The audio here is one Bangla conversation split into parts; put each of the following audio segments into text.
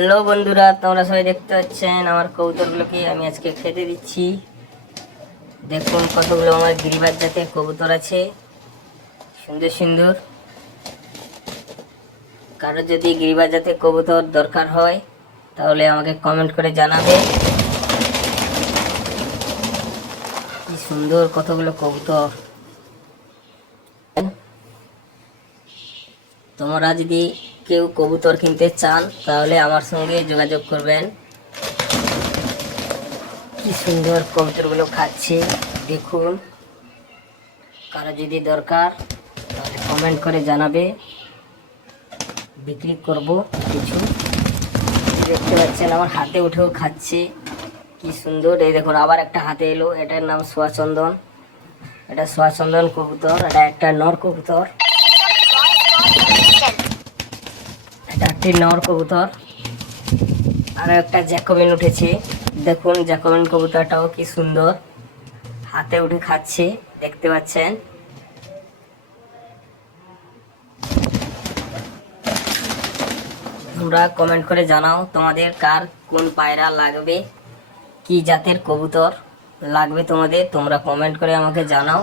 হ্যালো বন্ধুরা, তোমরা সবাই দেখতে পাচ্ছেন আমার কবুতরগুলোকে আমি আজকে খেতে দিচ্ছি। দেখুন কতগুলো আমার গিরিবাজ জাতের কবুতর আছে। সুন্দর সুন্দর। কারোর যদি গিরিবাজ জাতের কবুতর দরকার হয়, তাহলে আমাকে কমেন্ট করে জানাবে। কি সুন্দর কতগুলো কবুতর। তোমরা যদি কেউ কবুতর কিনতে চান, তাহলে আমার সঙ্গে যোগাযোগ করবেন। কি সুন্দর কবুতরগুলো খাচ্ছে, দেখুন। কারও যদি দরকার, তাহলে কমেন্ট করে জানাবে। বিক্রি করব কিছু। দেখতে পাচ্ছেন, আমার হাতে উঠেও খাচ্ছে। কি সুন্দর, এই দেখুন, আবার একটা হাতে এলো। এটার নাম সোয়াচন্দন। এটা সোয়াচন্দন কবুতর, এটা একটা নর কবুতর। একটি নর কবুতর। আর একটা জ্যাকোবিন উঠেছে। দেখুন, জ্যাকোবিন কবুতরটাও কি সুন্দর। হাতে উঠে খাচ্ছে, দেখতে পাচ্ছেন? তোমরা কমেন্ট করে জানাও, তোমাদের কার কোন পায়রা লাগবে? কি জাতের কবুতর লাগবে তোমাদের? তোমরা কমেন্ট করে আমাকে জানাও।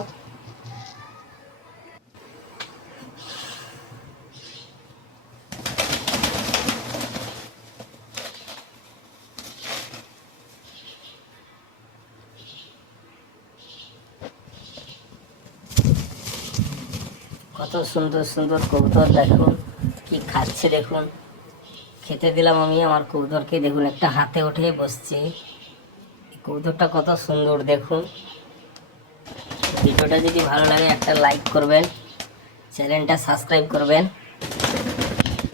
কত সুন্দর সুন্দর কবুতর দেখুন, কি খাচ্ছে দেখুন। খেতে দিলাম আমি আমার কবুতরকে, দেখুন একটা হাতে উঠে বসছে। কবুতরটা কত সুন্দর দেখুন। ভিডিওটা যদি ভালো লাগে একটা লাইক করবেন চ্যানেলটা সাবস্ক্রাইব করবেন।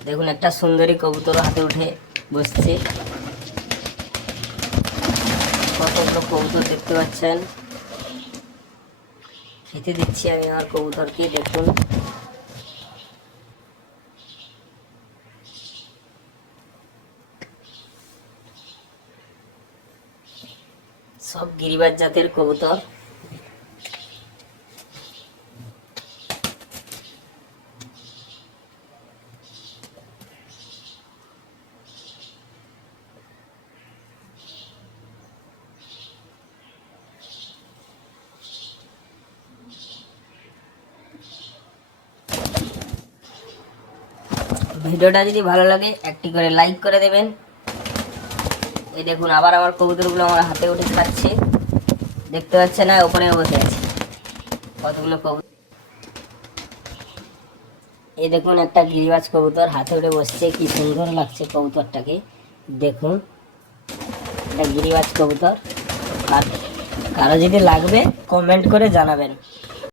দেখুন একটা সুন্দরী কবুতর হাতে উঠে বসছে। কতগুলো কবুতর দেখতে পাচ্ছেন। খেতে দিচ্ছি আমি আমার কবুতরকে দেখুন। সব গিরিবাজ জাতের কবুতর। ভিডিওটা যদি ভালো লাগে, একটি করে লাইক করে দেবেন। এই দেখুন, আবার আমার কবুতরগুলো আমার হাতে উঠে খাচ্ছে দেখতে পাচ্ছে না ওপরে বসে আছে। কতগুলো কবুতর? এই দেখুন, একটা গিরিবাজ কবুতর হাতে উঠে বসছে। কি সুন্দর লাগছে কবুতরটাকে। দেখুন এটা গিরিবাজ কবুতর। কারও যদি লাগবে কমেন্ট করে জানাবেন।